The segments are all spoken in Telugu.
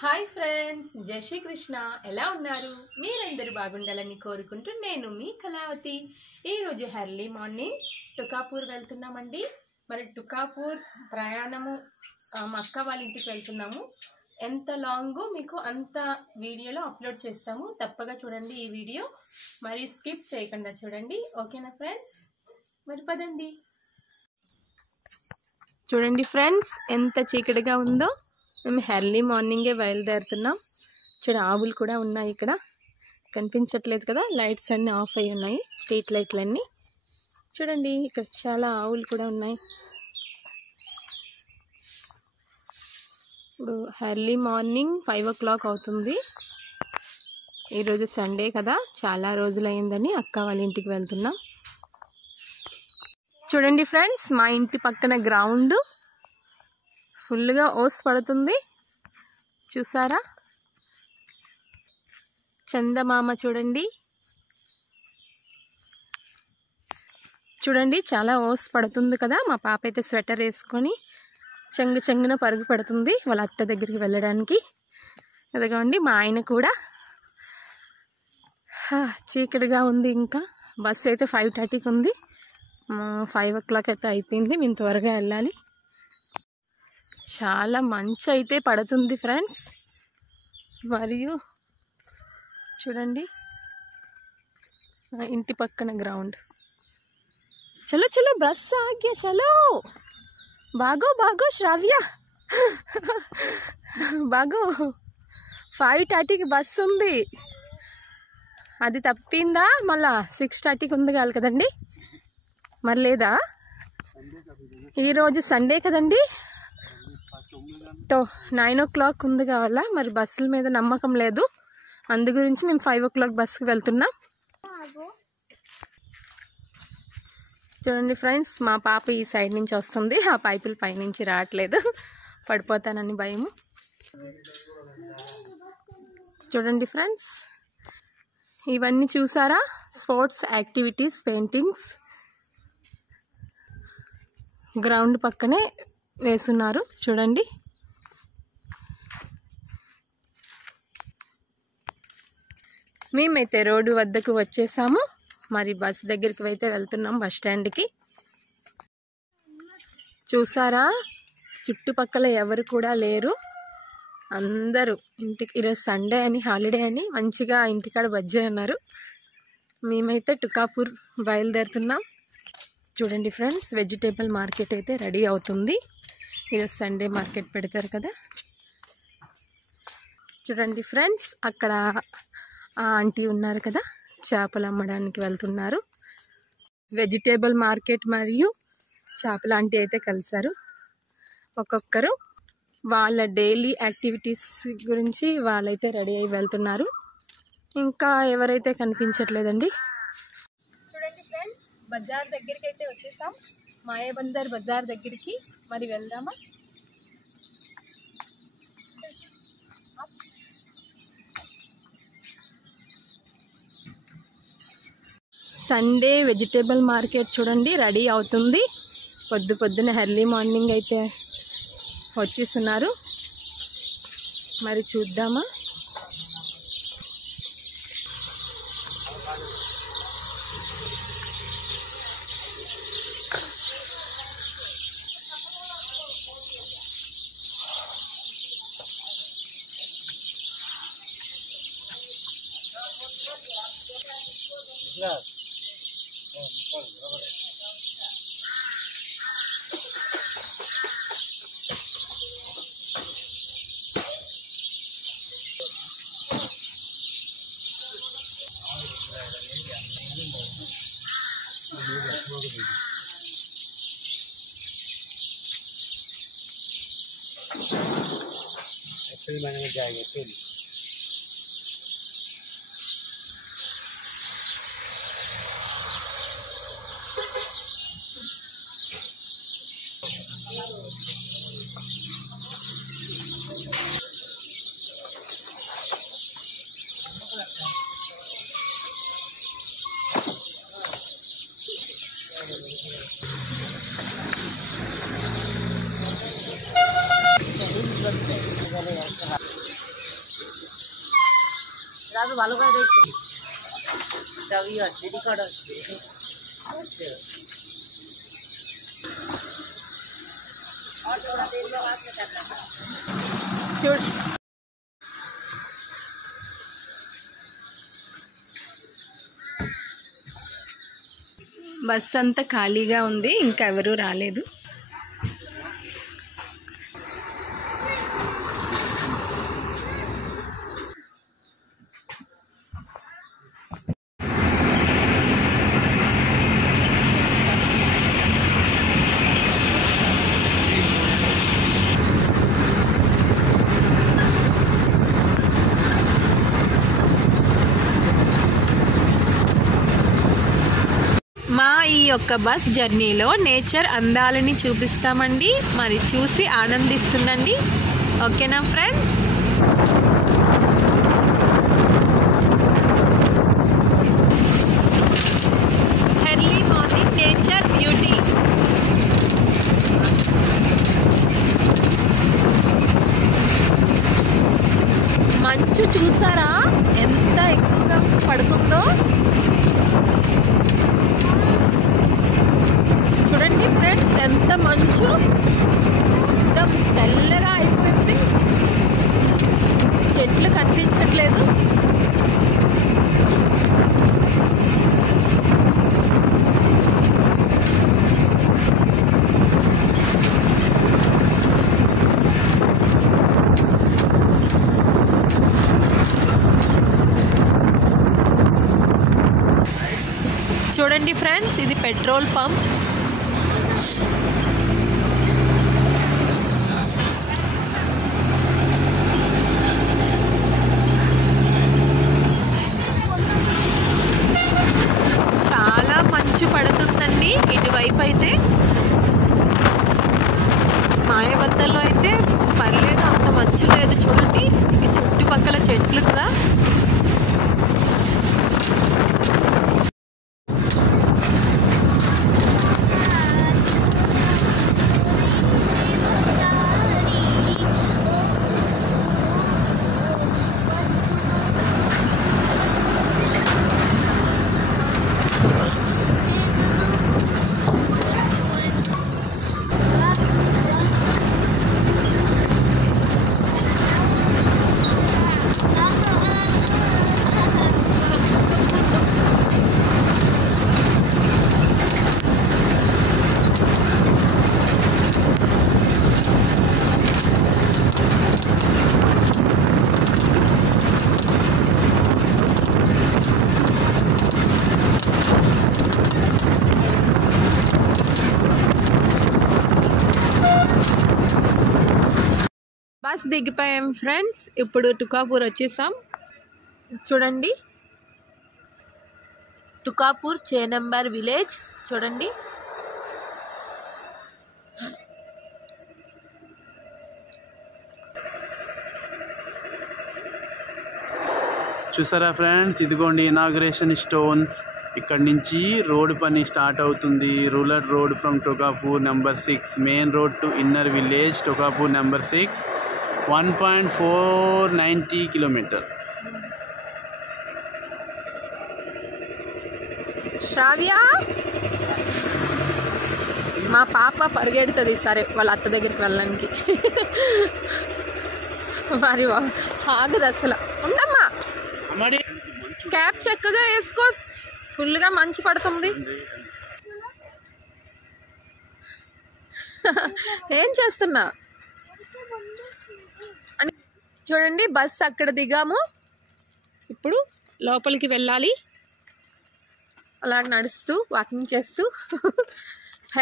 హాయ్ ఫ్రెండ్స్, జై శ్రీ కృష్ణ. ఎలా ఉన్నారు? మీరందరూ బాగుండాలని కోరుకుంటూ నేను మీ కళావతి. ఈరోజు ఎర్లీ మార్నింగ్ టుకాపూర్ వెళ్తున్నామండి. మరి టుకాపూర్ ప్రయాణము మా అక్క వాళ్ళ ఇంటికి వెళ్తున్నాము. ఎంత లాంగో మీకు అంత వీడియోలో అప్లోడ్ చేస్తాము. తప్పగా చూడండి ఈ వీడియో, మరి స్కిప్ చేయకుండా చూడండి. ఓకేనా ఫ్రెండ్స్? మరి పదండి. చూడండి ఫ్రెండ్స్, ఎంత చీకటిగా ఉందో. మేము ఎర్లీ మార్నింగే బయలుదేరుతున్నాం. ఆవులు కూడా ఉన్నాయి. ఇక్కడ కనిపించట్లేదు కదా, లైట్స్ అన్నీ ఆఫ్ అయి ఉన్నాయి, స్ట్రీట్ లైట్లన్నీ. చూడండి, ఇక్కడ చాలా ఆవులు కూడా ఉన్నాయి. ఇప్పుడు ఎర్లీ మార్నింగ్ 5 o'clock అవుతుంది. ఈరోజు సండే కదా, చాలా రోజులైందని అక్క వాళ్ళ ఇంటికి వెళ్తున్నాం. చూడండి ఫ్రెండ్స్, మా ఇంటి పక్కన గ్రౌండ్ ఫుల్గా ఓస్ పడుతుంది. చూసారా? చందమామ చూడండి చాలా ఓస్ పడుతుంది కదా. మా పాప అయితే స్వెటర్ వేసుకొని చెంగున పరుగు పెడుతుంది వాళ్ళ అత్త దగ్గరికి వెళ్ళడానికి. అదిగోండి మా ఆయన కూడా. చీకటిగా ఉంది. ఇంకా బస్సు అయితే 5:30కి ఉంది. 5 o'clock అయితే అయిపోయింది. మేము త్వరగా వెళ్ళాలి. చాలా మంచు అయితే పడుతుంది ఫ్రెండ్స్. మరియు చూడండి, ఇంటి పక్కన గ్రౌండ్. చలో బస్ ఆగ్యా, చలో బాగో శ్రావ్య బాగో. 5:30కి బస్సు ఉంది. అది తప్పిందా? మళ్ళా 6:30కి ఉంది కాదు కదండి. మరి లేదా? ఈరోజు సండే కదండి. 9 o'clock ఉంది కావాలా. మరి బస్సుల మీద నమ్మకం లేదు, అందు గురించి మేము 5 o'clock బస్సుకి వెళ్తున్నాం. చూడండి ఫ్రెండ్స్, మా పాప ఈ సైడ్ నుంచి వస్తుంది. ఆ పైపుల పైనుంచి రావట్లేదు, పడిపోతానని భయము. చూడండి ఫ్రెండ్స్, ఇవన్నీ చూసారా? స్పోర్ట్స్ యాక్టివిటీస్, పెయింటింగ్స్ గ్రౌండ్ పక్కనే వేస్తున్నారు. చూడండి, మేమైతే రోడ్డు వద్దకు వచ్చేసాము. మరి బస్ దగ్గరికి అయితే వెళ్తున్నాం, బస్ స్టాండ్కి. చూసారా? చుట్టుపక్కల ఎవరు కూడా లేరు, అందరూ ఇంటికి. ఈరోజు సండే అని, హాలిడే అని మంచిగా ఇంటికాడ బజ్జీ అన్నారు. మేమైతే టుకాపూర్ బయలుదేరుతున్నాం. చూడండి ఫ్రెండ్స్, వెజిటేబుల్ మార్కెట్ అయితే రెడీ అవుతుంది. ఈరోజు సండే మార్కెట్ పెడతారు కదా. చూడండి ఫ్రెండ్స్, అక్కడ ఆంటీ ఉన్నారు కదా, చేపలు అమ్మడానికి వెళ్తున్నారు. వెజిటేబుల్ మార్కెట్ మరియు చేపల ఆంటీ అయితే కలిశారు. ఒక్కొక్కరు వాళ్ళ డైలీ యాక్టివిటీస్ గురించి వాళ్ళైతే రెడీ అయి వెళ్తున్నారు. ఇంకా ఎవరైతే కనిపించట్లేదండి. చూడండి ఫ్రెండ్స్, బజార్ దగ్గరికి అయితే వచ్చేసాం. మాయాబందర్ బజార్ దగ్గరికి. మరి వెళ్దామా? సండే వెజిటేబుల్ మార్కెట్ చూడండి రెడీ అవుతుంది. పొద్దున ఎర్లీ మార్నింగ్ అయితే వచ్చేస్తున్నారు. మరి చూద్దామా? मैंने जाएगा फिर ভালো করে দেখো রেকর্ড হচ্ছে చూడు బస్ అంతా ఖాళీగా ఉంది, ఇంకా ఎవరూ రాలేదు. మా ఈ యొక్క బస్ జర్నీలో నేచర్ అందాలని చూపిస్తామండి, మరి చూసి ఆనందిస్తుండండి. ఓకేనా friends? Early morning nature beauty. మంచు చూసారా ఎంత ఎక్కువగా పడుతుందో? చూడండి ఫ్రెండ్స్, ఎంత మంచు, ఎంత తెల్లగా అయిపోయింది, చెట్లు కనిపించట్లేదు. చూడండి ఫ్రెండ్స్, ఇది పెట్రోల్ పంప్. చాలా మంచు పడుతుందండి ఇటువైపు అయితే. మాయవద్దల్లో అయితే పర్లేదు, అంత మంచు లేదు. చూడండి ఇది చుట్టుపక్కల చెట్లు కదా. బస్ దిగిపోయాం ఫ్రెండ్స్, ఇప్పుడు టుకాపూర్ వచ్చేసాం. చూడండి, టుకాపూర్ 6 నంబర్ విలేజ్. చూడండి చూసారా ఫ్రెండ్స్, ఇదిగోండి ఇనాగ్రేషన్ స్టోన్స్. ఇక్కడ నుంచి రోడ్ పని స్టార్ట్ అవుతుంది. Rural road from Tukapur number 6, main road to inner village Tukapur number 6, 1.490 kilometre. Shravya, మా పాప పరిగెడుతుంది సరే వాళ్ళ అత్త దగ్గరికి వెళ్ళడానికి. మరి ఆగదు అసలు. ఉండమ్మా, క్యాప్ చక్కగా వేసుకో, ఫుల్గా మంచు పడుతుంది. ఏం చేస్తున్నా అని చూడండి. బస్ అక్కడ దిగాము, ఇప్పుడు లోపలికి వెళ్ళాలి. అలా నడుస్తూ వాకింగ్ చేస్తూ.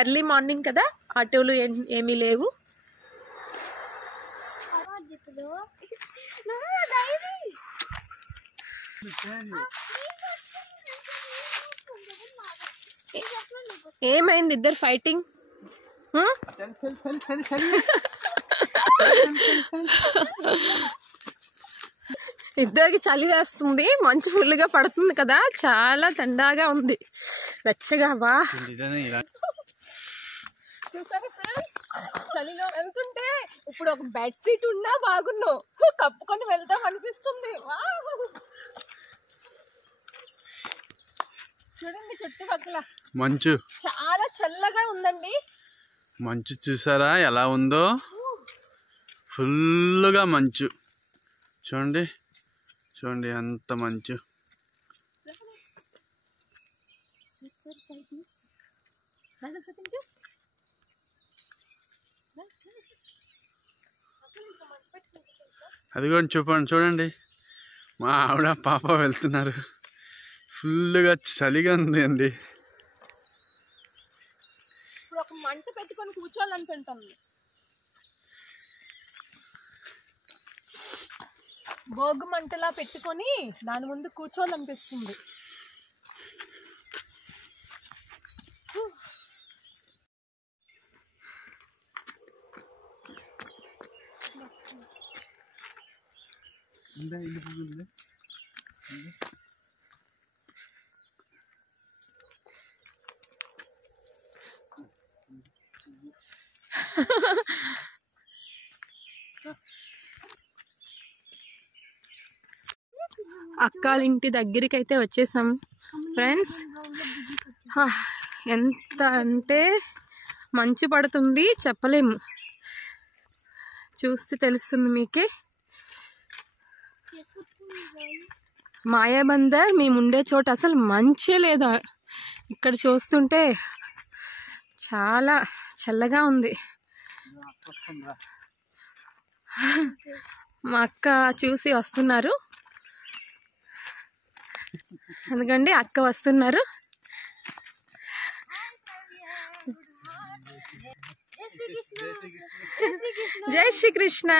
ఎర్లీ మార్నింగ్ కదా, ఆటోలు ఏమీ లేవు. ఏమైంది? ఇద్దరు ఫైటింగ్. ఇద్దరికి చలి వేస్తుంది, మంచు ఫుల్గా పడుతుంది కదా, చాలా తండాగా ఉంది, వెచ్చగా. వా చూసారా ఫ్రెండ్స్, చలిలో వెళ్తుంటే ఇప్పుడు ఒక బెడ్ షీట్ ఉన్నా బాగున్నావు, కప్పుకొని వెళ్దాం అనిపిస్తుంది. చుట్టుపక్కల మంచు చాలా చల్లగా ఉందండి. మంచు చూసారా ఎలా ఉందో, ఫుల్గా మంచు. చూడండి చూడండి ఎంత మంచు. అది కూడా చూడండి మా ఆవిడ పాప వెళ్తున్నారు. ఫుల్గా చలిగా ఉంది అండి. ఇప్పుడు ఒక మంట పెట్టుకొని కూర్చోవాలనుకుంటాను. భోగి మంటలా పెట్టుకొని దాని ముందు కూర్చోవాలనిపిస్తుంది. అక్కాళ్ళ ఇంటి దగ్గరికి అయితే వచ్చేసాం ఫ్రెండ్స్. ఎంత అంటే మంచు పడుతుంది, చెప్పలేము. చూస్తే తెలుస్తుంది మీకే. మాయాబందర్ మేము ఉండే చోట అసలు మంచే లేదా. ఇక్కడ చూస్తుంటే చాలా చల్లగా ఉంది. మా అక్క చూసి వస్తున్నారు. ఎందుకండి అక్క వస్తున్నారు. జై శ్రీకృష్ణ.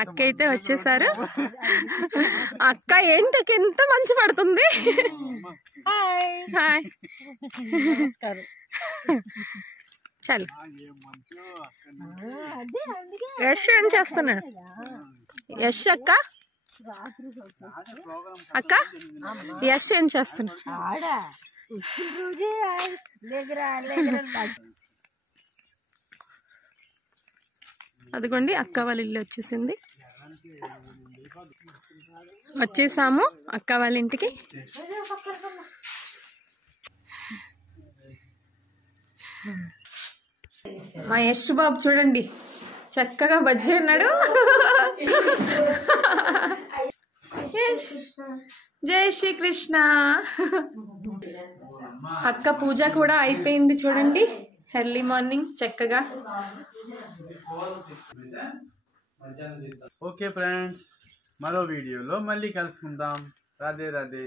అక్క అయితే వచ్చేసారు. అక్క ఏంటకి ఎంత మంచి పడుతుంది. హాయ్ చల్. యశ్ ఏం చేస్తున్నాడు? యశ్ అక్క అక్క యశ్ ఏం చేస్తున్నాడు? అదిగోండి అక్క వాళ్ళ ఇల్లు వచ్చేసింది. వచ్చేసాము అక్క వాళ్ళ ఇంటికి. మా యశ్ బాబు చూడండి చక్కగా బజ్జీ ఉన్నాడు. జై శ్రీకృష్ణ. అక్క పూజ కూడా అయిపోయింది చూడండి, ఎర్లీ మార్నింగ్ చక్కగా. ఓకే ఫ్రెండ్స్, మరో వీడియోలో మళ్ళీ కలుసుకుందాం. రాధే రాధే.